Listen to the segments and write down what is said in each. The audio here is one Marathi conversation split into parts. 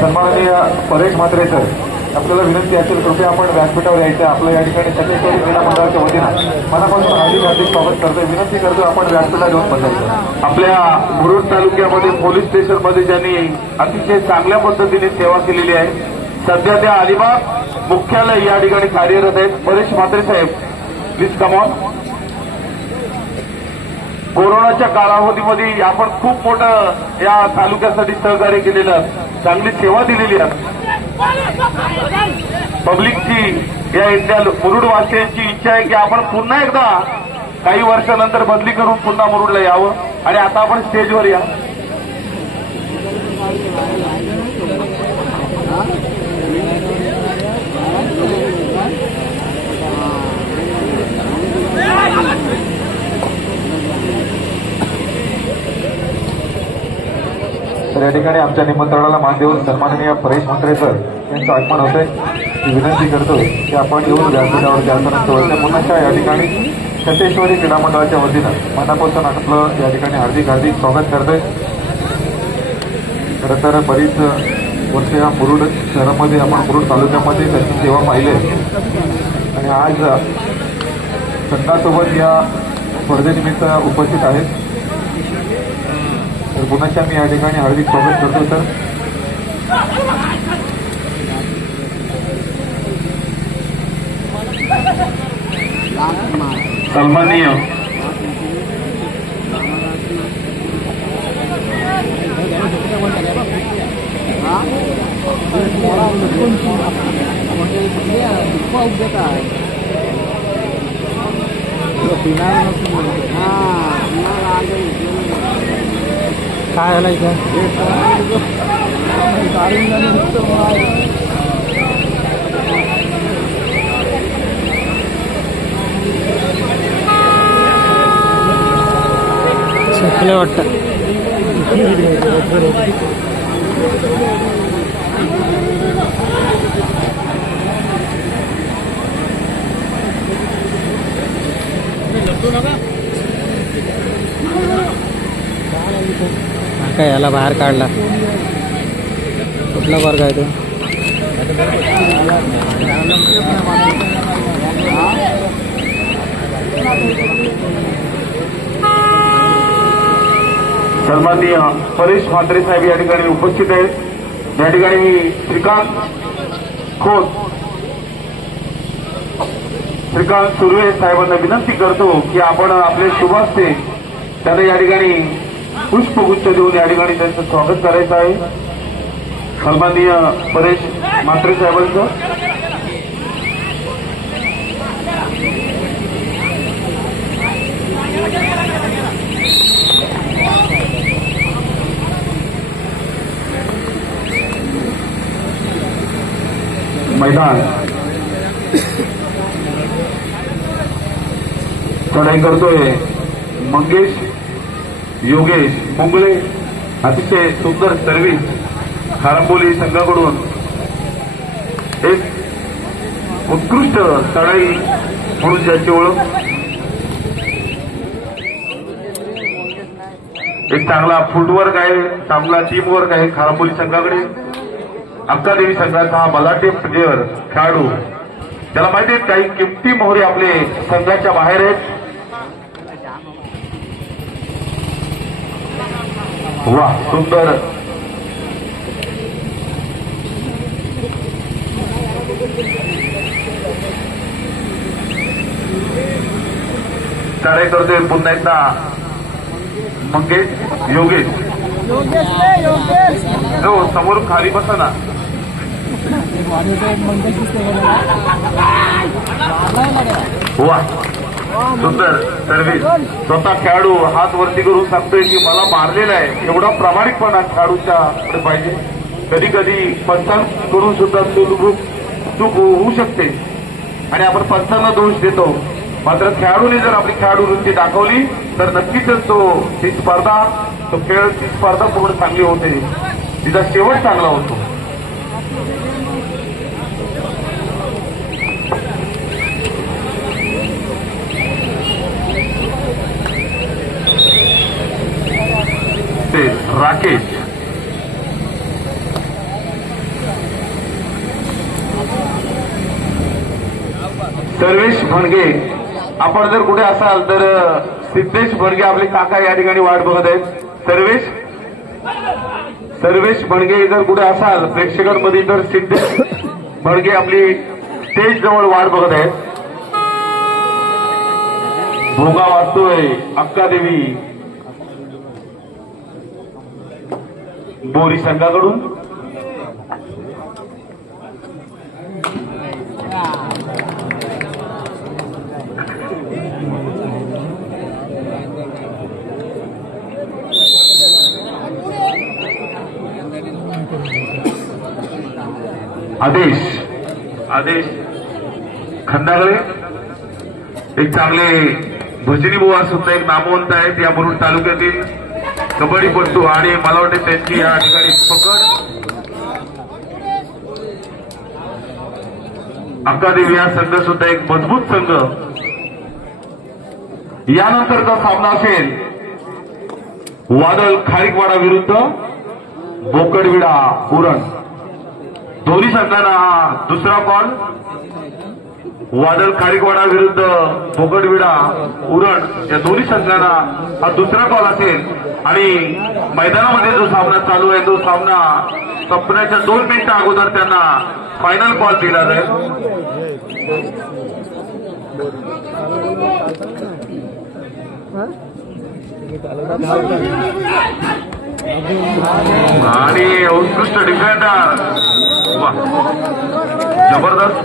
सन्माननीय परेश म्हात्रे सर, आपल्याला विनंती असेल कृपया आपण व्यासपीठावर यायचं. आपलं या ठिकाणी छत्तीसगड क्रीडा मंडळाच्या वतीनं मनापासून हार्दिक स्वागत करतोय. विनंती करतो आपण व्यासपीठावर येऊन बसायचं. आपल्या मुरुड तालुक्यामध्ये पोलीस स्टेशनमध्ये ज्यांनी अतिशय चांगल्या पद्धतीने सेवा केलेली आहे, सध्या त्या अलिबाग मुख्यालय या ठिकाणी कार्यरत आहेत. परेश म्हात्रे साहेब, प्लीज कम ऑन. कोरोनाच्या कालावधीमध्ये आपण खूप मोठं या तालुक्यासाठी सहकार्य केलेलं, चांगली सेवा दिलेली आहे. पब्लिकची या इथल्या मुरुडवासियांची इच्छा आहे की आपण पुन्हा एकदा काही वर्षानंतर बदली करून पुन्हा मुरुडला यावं. आणि आता आपण स्टेजवर या. तर या ठिकाणी आमच्या निमंत्रणाला मान देऊन सन्माननीय परेश म्हात्रे सर यांचं आगमन होतंय. विनंती करतो की आपण येऊन व्यासपीठावर जास्त पुन्हा या ठिकाणी छत्तीसगड क्रीडा मंडळाच्या वतीनं मनापासून आपलं या ठिकाणी हार्दिक स्वागत करतोय. खरं तर बरीच वर्ष या मुरुड शहरामध्ये आपण मुरुड तालुक्यामध्ये त्यांची सेवा पाहिली आणि आज संघासोबत या स्पर्धेनिमित्त उपस्थित आहेत. तर पुन्हा मी या ठिकाणी हार्दिक स्वागत करतो. सर, सन्माननीय काय झालं इथं? सुकलं वाटतं. काय याला बाहेर काढला? कुठला वर्ग आहे तो? सन्माननीय परेश म्हात्रे साहेब या ठिकाणी उपस्थित आहेत. या ठिकाणी मी श्रीकांत सुर्वे साहेबांना विनंती करतो की आपण आपले शुभास्ते त्यांना या ठिकाणी पुष्पगुच्छ देऊन या ठिकाणी त्यांचं स्वागत करायचं आहे. सन्माननीय परेश म्हात्रे साहेबांचं. मैदान चढाई करतोय मंगेश योगेश मुंगळे. अतिशय सुंदर सर्व्हिस खारंबोली संघाकडून. एक उत्कृष्ट चढाई म्हणून ज्याची ओळख. एक चांगला फुटवर्क आहे, चांगला टीम वर्क आहे खारंबोली संघाकडे. अक्कादेवी संघाचा हा बलाढ्य प्लेयर खेळाडू, त्याला माहिती आहे काही किमती मोहरे आपले संघाच्या बाहेर आहेत. वा, सुंदर. चढाई करतोय पुन्हा एकदा मंगेश योगेश. हो, समोर खाली बसा ना. वा, सुंदर सर्व्हिस. स्वतः खेळाडू हात वरती करून सांगतोय की मला मारलेला आहे. एवढा प्रामाणिकपणा खेळाडूच्या पाहिजे. कधी कधी पंचांकडून सुद्धा चूक होऊ शकते आणि आपण पंचांना दोष देतो. मात्र खेळाडूने जर आपली खेळाडू वृत्ती दाखवली तर नक्कीच ती स्पर्धा पूर्ण चांगली होते, तिचा शेवट चांगला होतो. राकेश सर्वेश भणगे, आपण जर कुठे असाल तर सिद्धेश भणगे आपले काका या ठिकाणी वाट बघत आहेत. सर्वेश भणगे जर कुठे असाल प्रेक्षकांमध्ये तर सिद्धेश भणगे आपली स्टेज जवळ वाट बघत आहेत. भोगा वाजतोय अक्कादेवी बोरी संघाकडून. आदेश खंडागळे एक चांगले भजनी बुवा सुद्धा एक नामवंत आहेत या मुरुड तालुक्यातील कबड्डीपटू आणि मला वाटते त्यांची या ठिकाणी पकड. अक्कादेवी हा संघ सुद्धा एक मजबूत संघ. यानंतरचा सामना असेल वादळ खारीकवाडा विरुद्ध बोकडविडा उरण. दोन्ही संघांना हा दुसरा कॉल. वादळ खारीकवाडा विरुद्ध बोकडविडा उरण या दोन्ही संघांना हा दुसरा कॉल असेल आणि मैदानामध्ये जो सामना चालू आहे तो सामना संपण्याच्या 2 मिनिटं अगोदर त्यांना फायनल कॉल दिला जाईल. आणि उत्कृष्ट डिफेंडर, जबरदस्त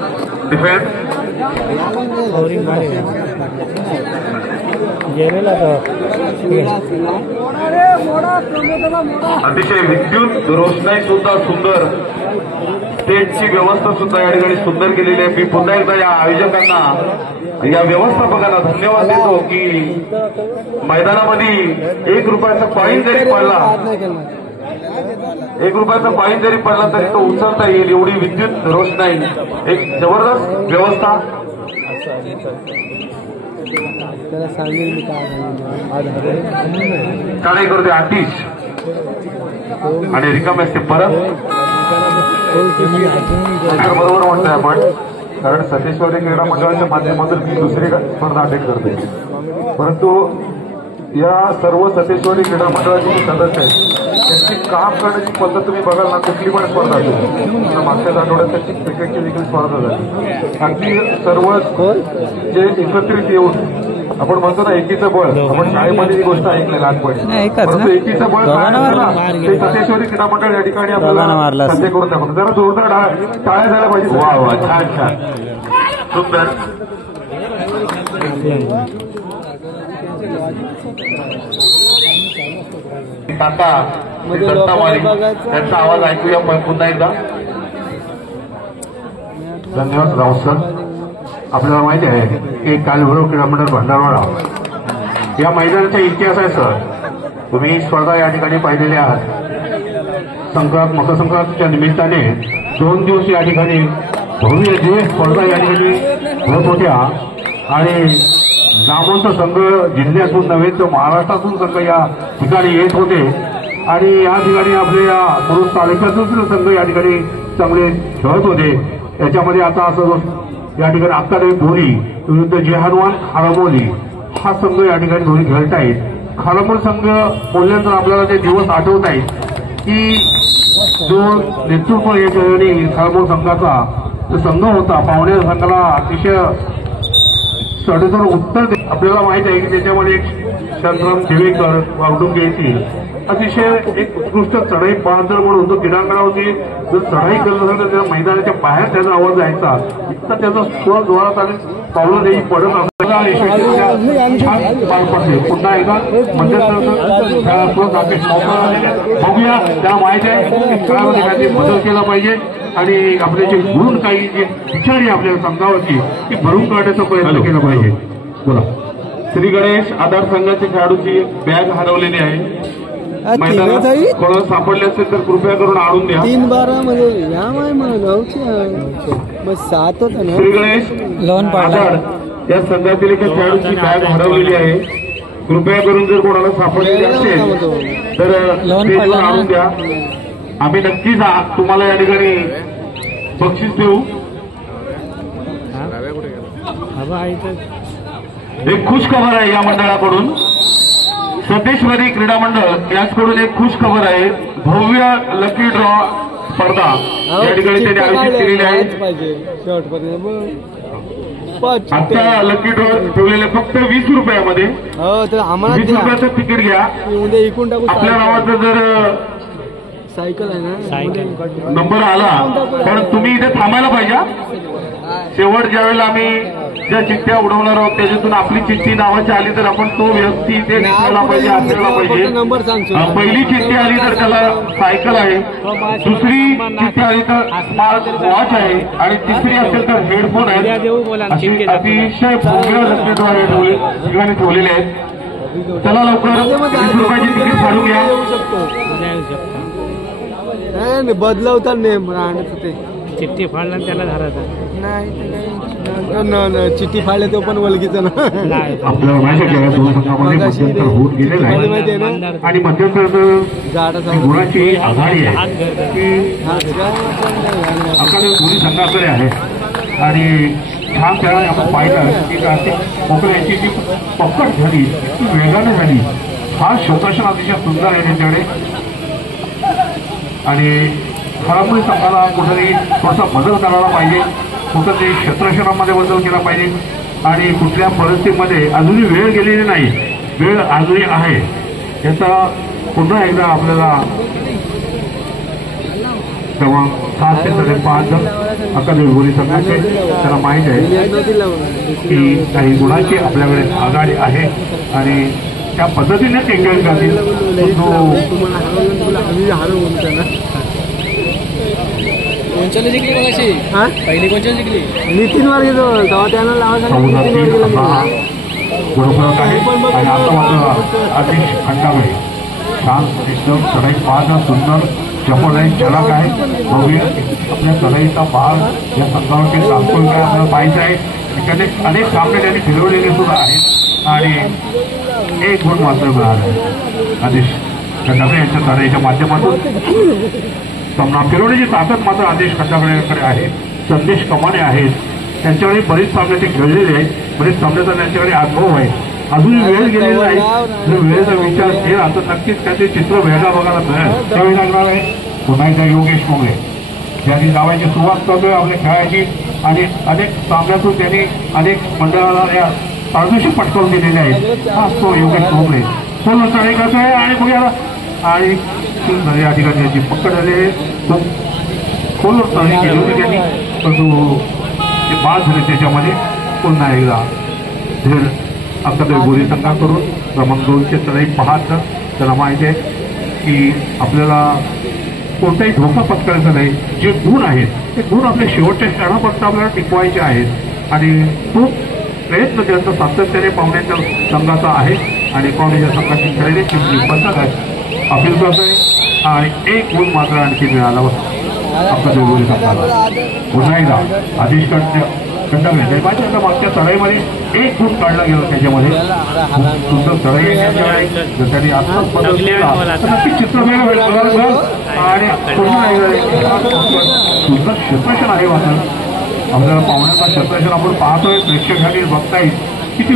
डिफेन्स. अतिशय विद्युत रोषणाई सुद्धा सुंदर, स्टेजची व्यवस्था सुद्धा या ठिकाणी सुंदर केलेली आहे. मी पुन्हा एकदा या आयोजकांना या व्यवस्थापकांना धन्यवाद देतो की मैदानामध्ये 1 रुपयाचा कॉईन जरी पडला तरी तो उचलता येईल एवढी विद्युत रोषणाई, एक जबरदस्त व्यवस्था. काय करते आतिश आणि रिकामे असते परत. बरोबर म्हणतोय आपण, कारण सतेश्वरी क्रीडा मंडळाच्या माध्यमातून मी दुसरी स्पर्धा अटेंड करते, परंतु या सर्व सतेश्वरी क्रीडा मंडळाचे जे सदस्य आहेत त्यांची काम करण्याची पद्धत तुम्ही बघाल ना, कुठली पण स्पर्धा असेल. मागच्याच आठवड्यात त्यांची क्रिकेटची देखील स्पर्धा झाली. अगदी सर्व जे एकत्रित येऊन आपण म्हणतो ना एकीचं बळ, आपण शाळेमध्ये ही गोष्ट ऐकली लहानपणी, परंतु एकीचं बळ ते सतेश्वरी क्रीडा मंडळ या ठिकाणी आपल्याला साध्य करून दाखवतो. जरा जोरदार टाळ्या झाल्या पाहिजे. वा वा, छान छान, सुंदर. काका दत्तावारी त्यांचा आवाज ऐकूया पुन्हा एकदा. धन्यवाद राऊत सर. आपल्याला माहिती आहे की कालभैरव क्रीडा मंडळ भंडारवाडा या मैदानाचा इतिहास आहे सर. तुम्ही स्पर्धा या ठिकाणी पाहिलेल्या आहात. मकर संक्रांतीच्या निमित्ताने 2 दिवस या ठिकाणी भव्य जे स्पर्धा या ठिकाणी होत होत्या आणि नामवंत संघ जिल्ह्यातून नव्हे तर महाराष्ट्रातून संघ या ठिकाणी येत होते आणि या ठिकाणी आपल्या मुरुड तालुक्यातून संघ या ठिकाणी चांगले खेळत होते. याच्यामध्ये आता असं या ठिकाणी अक्कादेवी बोरी विरुद्ध जेहानवान खारमोली हा संघ या ठिकाणी दोन्ही खेळत आहेत. खारमोल संघ बोलल्यानंतर आपल्याला ते दिवस आठवत आहेत की जो नेतृत्व या ठिकाणी खारमोल संघाचा जो संघ होता, पाहुण्या संघाला अतिशय सडेतोड उत्तर आपल्याला माहित आहे की त्याच्यामध्ये एक शंतराम देवेकर वावडुंगे येथील अतिशय एक उत्कृष्ट चढाई बहादर म्हणून तो क्रीडांगणावरती जर चढाई करत असेल तर त्या मैदानाच्या बाहेर त्याचा आवाज जायचा, इतका त्याचा स्वर जोरात आणि पावलं देई पडत असताना छान पार पडते. पुन्हा एकदा मध्यंतर त्याला स्वर राकेश बघूया. त्याला माहिती आहे की खेळामध्ये काहीतरी बदल केला पाहिजे आणि आपले जे गुण काही जे विचार आपल्याला संघावरची ती भरून काढण्याचा प्रयत्न केला पाहिजे. बोला. श्री गणेश आधार संघाच्या खेळाडूची बॅग हरवलेली आहे. मैदानात कोणाला सापडले असेल तर कृपया करून आणून द्या. 3-12 मध्ये श्री गणेश आधार या संघातील एका खेळाडूची बॅग हरवलेली आहे. कृपया करून जर कोणाला सापडलेली असेल तर स्टेजवर आणून द्या. आम्ही नक्कीच तुम्हाला या ठिकाणी बक्षीस देऊ. एक खुश खबर आहे या मंडळाकडून. सतेश्वरी क्रीडा मंडळ याचकडून एक खुश खबर आहे. भव्य लकी ड्रॉ स्पर्धा या ठिकाणी त्यांनी आयोजित केलेली आहे. आता लकी ड्रॉ ठेवलेले फक्त 20 रुपयामध्ये. 20 रुपयाचं तिकीट घ्या. आपल्या नावाचं जर सायकल आहे ना नंबर आला पण तुम्ही इथे थांबायला पाहिजे. शेवट ज्यावेळेला आम्ही ज्या चिठ्ठ्या उडवणार आहोत त्याच्यातून आपली चिठ्ठी नावाची आली तर आपण तो व्यक्ती इथे दिसायला पाहिजे, असला पाहिजे. पहिली चिठ्ठी आली तर त्याला सायकल आहे, दुसरी चिठ्ठी आली तर स्मार्ट वॉच आहे आणि तिसरी असेल तर हेडफोन आहे. अतिशय भव्य ठिकाणी ठेवलेले आहेत. चला लवकर 20 रुपयाची तिकीट फाडून घ्या. बदलवता नेम राहण्याचं ते चिठ्ठी फाडला त्याला धरायचं नाही. चिठ्ठी फाडले तो पण वलगीचं ना. आपल्याला माहिती आहे या दोन संघामध्ये मध्यंतर होत गेलेलं आहे आणि मध्यंतर गुणाची आघाडी आहे ती आपल्याला दोन्ही संघाकडे आहे. आणि छान खेळाने आपण पाहिलं की कार्तिक मोकळे यांची जी पकड झाली ती वेगाने झाली. हा शोकाशन अतिशय सुंदर आहे त्यांच्याकडे. आणि खराबुरी संघाला कुठेतरी थोडासा बदल करायला पाहिजे, कुठेतरी क्षेत्रक्षणामध्ये बदल केला पाहिजे. आणि कुठल्या परिस्थितीमध्ये अजूनही वेळ गेलेली नाही, वेळ अजूनही आहे याचा पुन्हा एकदा आपल्याला तेव्हा 7 ते 5 अकादमी बोली संघाचे त्यांना माहीत आहे की काही गुणाची आपल्याकडे आघाडी आहे आणि त्या पद्धतीने ते खेळ करतील. कोणच्याला जिंकली कशी पहिली कोणच्या जिंकली नितीन वर घेतो तेव्हा त्यांना लावायचं गुणफलक आहे. आणि आता मात्र आदेश खंडागळे छान एकदम चढाई पाहता सुंदर चपळ आहे, झलक आहे. बघूया आपल्या चढाईचा भाग या संघावरती दाखवून काय आपल्याला पाहायचं आहे. त्याने अनेक सामने त्यांनी फिरवलेले सुद्धा आहेत आणि 1 गुण मात्र मिळाला आहे आदेश खंडागळे यांच्या चढाईच्या माध्यमातून. सामना फिरवण्याची ताकद मात्र आदेश खंडागळेकडे आहे. संदेश कमाने आहेत, त्यांच्याकडे बरेच सामने ते खेळलेले आहेत, बरेच सामन्याचा त्यांच्याकडे अनुभव आहे. अजून वेळ गेलेला आहे. जर वेळेचा विचार केला तर नक्कीच त्याचे चित्र वेगळा बघायला मिळेल. त्यावेळी लागणार आहे पुन्हा एकदा योगेश मोगळे ज्यांनी गावाची सुरुवात करतोय आपल्या खेळाची आणि अनेक सामन्यातून त्यांनी अनेक मंडळाला या पारदर्शी पटकावून दिलेले आहेत. हा तो योगेश मोगळे सोल चढाई करतोय आणि बघूया आणि या ठिकाणी त्याची पकड आले खोल चढाई केली होती त्यांनी परंतु ते बाद झाले. त्याच्यामध्ये पुन्हा एकदा धीर अकादमी बोली संघाकडून क्रमांक 2चे चढाई पाहत त्यांना माहिती आहे की आपल्याला कोणताही धोका पत्करायचा नाही. जे गुण आहेत ते गुण आपल्या शेवटच्या क्षणापर्यंत आपल्याला टिकवायचे आहेत आणि तो प्रयत्न त्यांचा सातत्याने पाहुण्याच्या संघाचा आहे. आणि पाहुण्याच्या संघाची खरेदी चिमणी पद्धत आहे अपील करतोय आणि 1 गुण मात्र आणखी मिळाला अकादमी बोली संघाला. पुन्हा एकदा आदेश खंडागळे आता मागच्या चढाईमध्ये 1 गुण काढला गेला. त्याच्यामध्ये सुंदर चढाई जर त्यांनी आत्ताच बदल केला तर नक्कीच चित्र मिळेल आणि पुन्हा एकदा सुंदर क्षेत्रक्षण आहे मात्र आपल्याला पाहुण्याचा क्षेत्रक्षण आपण पाहतोय. प्रेक्षकांनी बघताय किती